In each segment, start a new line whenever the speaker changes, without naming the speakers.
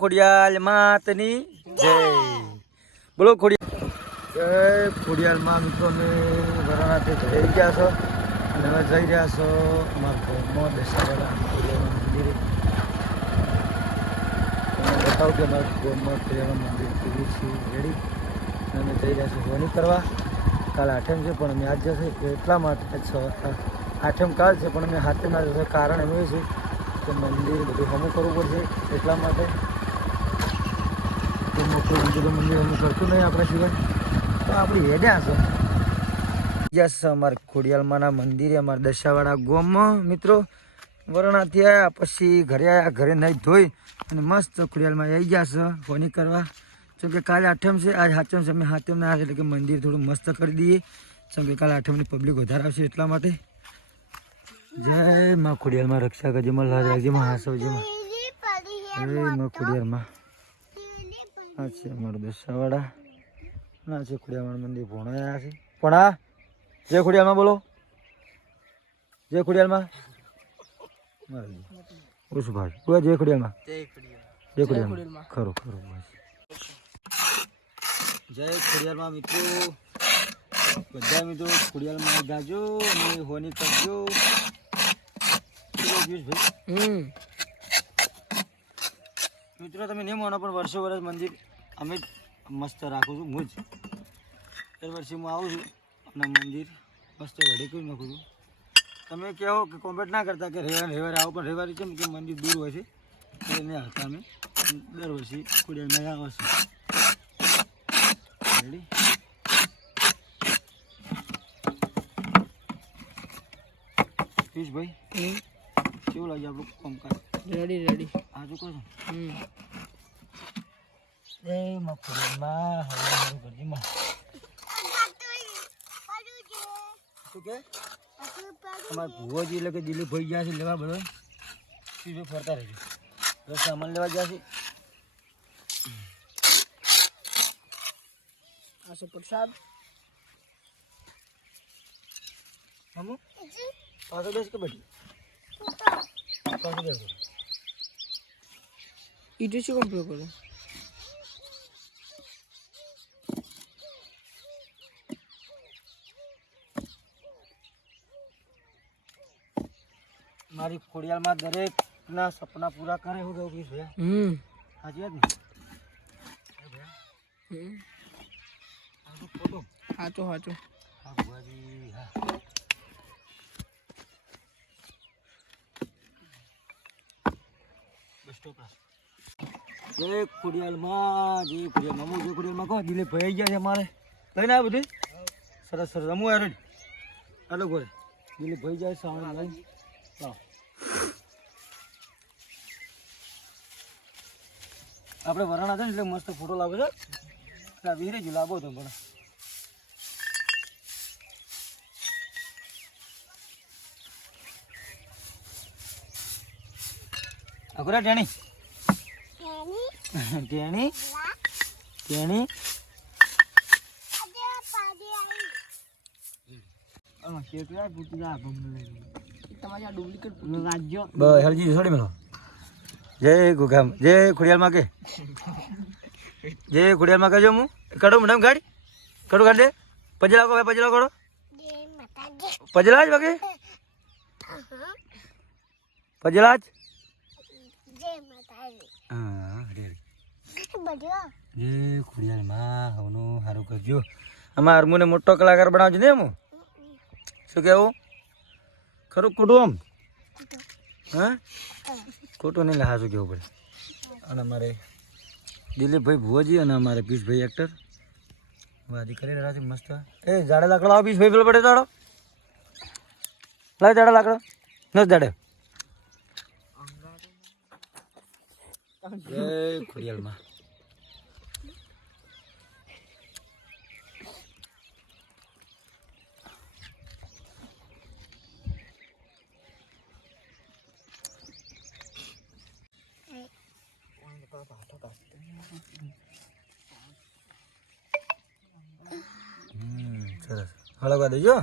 ખોડિયાલ માતની જય. બોલો ખોડિયાલ જય ખોડિયાલમાં મિત્રો, અમે વરાણાથી જઈ ગયા છો અને હવે જઈ રહ્યા છો અમારા ઘરમાં દશાવાળા મંદિરે. તમને બતાવું કે અમારા ઘરમાં ખોડિયાલ મંદિર પૂરી છે, રેડી? અમે જઈ રહ્યા છીએ હોની કરવા. કાલ આઠમ છે, પણ અમે આજ જશે એટલા માટે છ આઠમ કાલ છે, પણ અમે હાથે ના જશે. કારણ એમ છે કે મંદિર બધું હમું કરવું પડશે એટલા માટે. તો બીજું તો મંદિર અમે કરતું નહીં આપણા સિવાય તો આપણી હેડ્યા છે યસ અમારા ખોડિયાલમાના મંદિરે અમારા દશાવાળા ગોમમાં મિત્રો. વરણાથી આવ્યા પછી ઘરે આવ્યા ઘરે નહીં ધોઈ અને મસ્ત ખોડિયાલમાં આવી ગયા છે ફોની કરવા. કેમ કે કાલે આઠમ છે આજ હાથમ છે અમે હાથમ ના એટલે કે મંદિર થોડું મસ્ત કરી દઈએ. કેમ કે કાલે આઠમની પબ્લિક વધારે આવશે એટલા માટે. જય માં ખોડિયાલમાં રક્ષા કરજે માં લાજ રાખજે માં હાસવજે માં જય માં ખોડિયાલમાં. આ છે અમારું ના છે ખોડિયાલમાં મંદિર. ભોણા છે. ભોણા જય ખોડિયાલમાં બોલો. જય ખોડિયાલમાં. ઓછું બોલો જય ખોડિયાલમાં. જય ખોડિયાલમાં. ખરો ખરો જય ખોડિયાલમાં મિત્રો. બધા મિત્રો ખોડિયાલમાં જાજો અને હોની કરજો મિત્રો તમે નહીં માનો પણ વર્ષો વર્ષ મંદિર અમે જ મસ્ત રાખું છું હું જ. દર વર્ષે હું આવું છું અને મંદિર મસ્ત રેડી કરી નાખું છું. તમે કહો કે કોમ્પેટ ના કરતા કે રવિવાર રવિવારે આવો પણ રવિવારે કેમ કે મંદિર દૂર હોય છે એને આવતા અમે. દર વર્ષે ખોડિયારમાં આવે છે રેડી પિયુષભાઈ કેવું લાગે આપણું કામકાજ?
રેડી રેડી
આજુ કહો છો?
હમ.
એ મફળીમાં હવે મારું ઘરજીમાં શું કે? અમારે ભુવોજી એટલે કે દિલીપ ભાઈ ગયા છે લેવા બધો પીછે ફરતા રહેજો. હવે સામાન લેવા ગયા છે.
આ છે પ્રસાદ.
હમુ પાછો બેસ કે બેઠી? પાછો બેસ.
ઈટુ શું કમ્પ્લીટ કરો?
મારી ખોડિયાલમાં દરેકના સપના પૂરા કરે કેવું કહીશ ભૈયા
હમ.
સાચી વાત ને? હે
સાચું સાચું
હા ભુવાજી હા. જે જય હું જય ખોડિયાલમાં કહો દિલીપ ભાઈ ગયા છે મારે લઈને આ બધી. સરસ સરસ. અમુ યાર. હાલો ગોળે દિલીપ ભાઈ જાય સામે લઈને. આપણે વરાણા હતા ને એટલે મસ્ત ફોટો લાવો છે. વીરે જ લાવો તો પણ. અઘરા ટેણી. ટેણી. ટેણી. કેટલા પૂતળા ભંગલે બસ હરજી છોડી મેલો. જય ગુગામ જય ખોડિયાલમાં કે. જય ખોડિયાલમાં કહેજો હું. કાઢો મેડમ ગાડી. કાઢો કાઢ દે. પજલા કહો પજલા કાઢો પજલા જ વાગે પજલા જ. હા રેડી જય ખોડિયાલમાં હવનું સારું કરજો. આમાં હરમુને મોટો કલાકાર બનાવજો ને હું. શું કેવું? ખરું ખોટું આમ? હા? ખોટું નહીં લે કેવું પડે. અને અમારે દિલીપભાઈ ભુવાજી અને અમારે પીસભાઈ એક્ટર વાદી કરી રહ્યા છે મસ્ત. એ જાડે લાકડો આવો પીશભાઈ પેલો પડે જાડો. લાવ જાડે લાકડો. ન જાડે. જય ખોડિયાલમાં હમ, સરસ. હળગવા દેજો.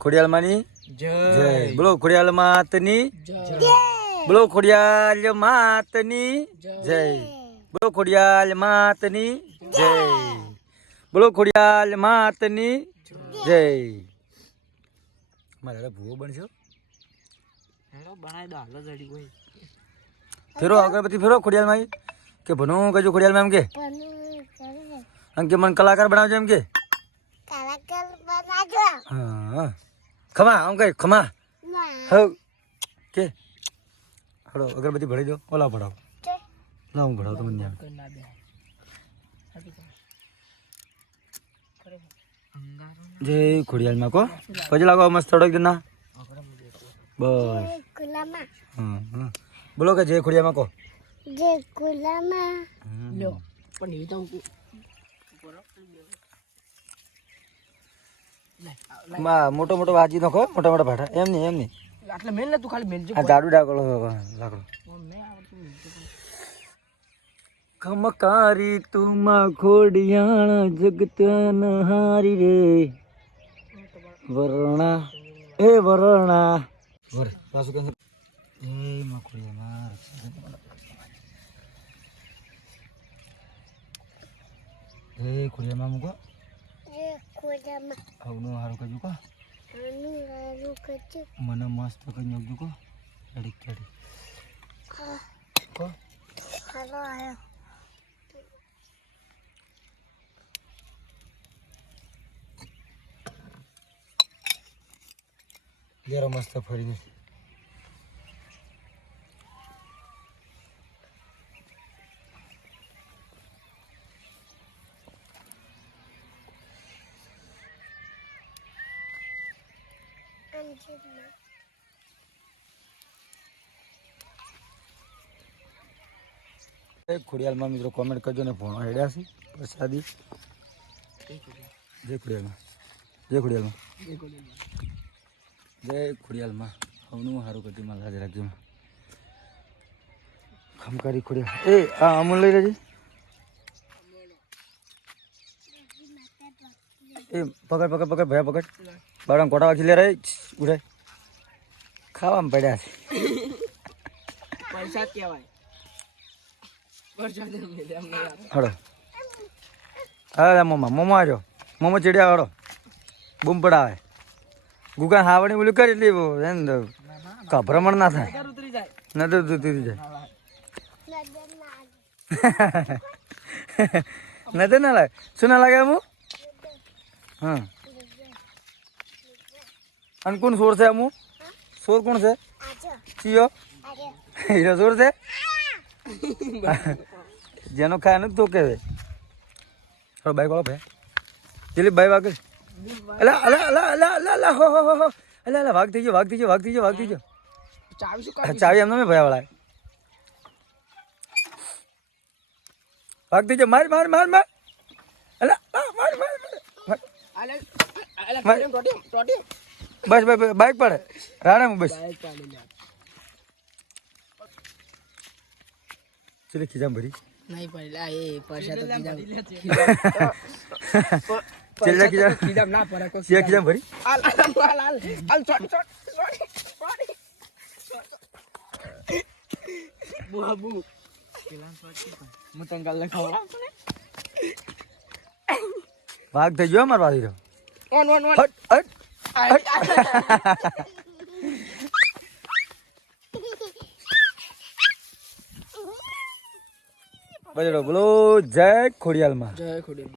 ખોડિયાલમાંની?
જય.
જય. બોલો ખોડિયાલ માતની
જય.
બોલો ખોડિયાલ માતની
જય.
બોલો ખોડિયાલ માતની જય. બોલો ખોડિયાલ માતની જય. મારા દાદા ભૂવો બનશો ફેરો અગરબત્તી ફેરો ખોડિયાલમાં કે ભણું કહેજો ખોડિયાલમાં એમ કે? એમ કે મને કલાકાર બનાવજો એમ કે? હા. ખમા આમ કઈ ખમા. હવ. કે? હડો અગરબત્તી ભરી દો. ઓલા ભરાવો. ના હું ભરાવ તો મને નહીં આવે.
ના દે
જય ખોડિયાલમાં કો. પછી લાગો મસ્ત થોડોક દિન ના બસ. હા હા. બોલો કે જય ખોડિયાલમાં કો
લ્યો પણ એ તો હું-
માં મોટો મોટો વાજી નખો મોટા મોટા ભાટા. એમ નહીં એમ નહીં.
એટલે મેલ ને તું ખાલી મેલજો
આ દાડુ ડાકડો લાકડો. ખમકારી તુમ ખોડિયાણ જગત હારી રે. વરણા એ વરણા. વર પાછું કેમ એ માં ખોડિયામાં એ ખોડિયામાં મૂકો. આવનું હારું કજુ કો. મને મસ્ત કઈ નાખજો કો. એડી કેડી કો. જરા મસ્ત ફરી દે એ ખોડિયાલમાં મિત્રો કોમેન્ટ કરજો ને ભણવા હેડ્યા છે. પ્રસાદી. જય ખોડિયાલમાં. જય ખોડિયાલમાં. જય ખોડિયાલમાં. હવનું સારું કરતી માલ હાજર રાખજો. ખમકારી ખોડિયાલ. એ, આ અમૂલ લઈ લેજે. એ, પકડ પકડ પકડ, ભયા પકડ. બાળા કોટા વાગી લે રે ઉઠે ખાવામાં પડ્યા છે.
પૈસા કહેવાય.
હડો હા મોમા. મોમા આજો મોમો ચીડિયા હડો બૂમ પડાવે. ગુગા હાવણી બોલું કરી એટલી એમ કભ્રમણ ના થાય.
ઘર ઉતરી જાય.
ન તો તૂટી જાય. નથી ના લાગે. શું ના લાગે અમુ હા. અને કોણ સોર છે અમુ? સોર કોણ છે? ચિયો? હીરો સોર છે? જેનો ખાય ને તો કે હલો બાઈક વાળો ભાઈ. જેલી બાઈ વાગે. અલા અલા અલા અલા અલા અલા હો હો હો અલા અલા વાગ થઈ ગયો વાગ થઈ ગયો વાગ થઈ ગયો વાગ થઈ ગયો.
ચાવી શું કાઢી
ચાવી એમને મેં ભયા વાળા ભાગ દીજો માર માર માર માર. અલા માર માર માર.
આલે આલે ટોટી ટોટીમ
બસ બસ બાઈક પડે. રાણા બસ. ચલે ખીજામ ભરી?
નહીં પડી લા. એ તો
ચલે ખીજામ
ના
સિયા ખીજામ.
હું
ભાગ થઈ ગયો માર
ઓન ઓન ઓન.
હટ હટ. બજડો બોલો જય ખોડિયાલમાં.
જય ખોડી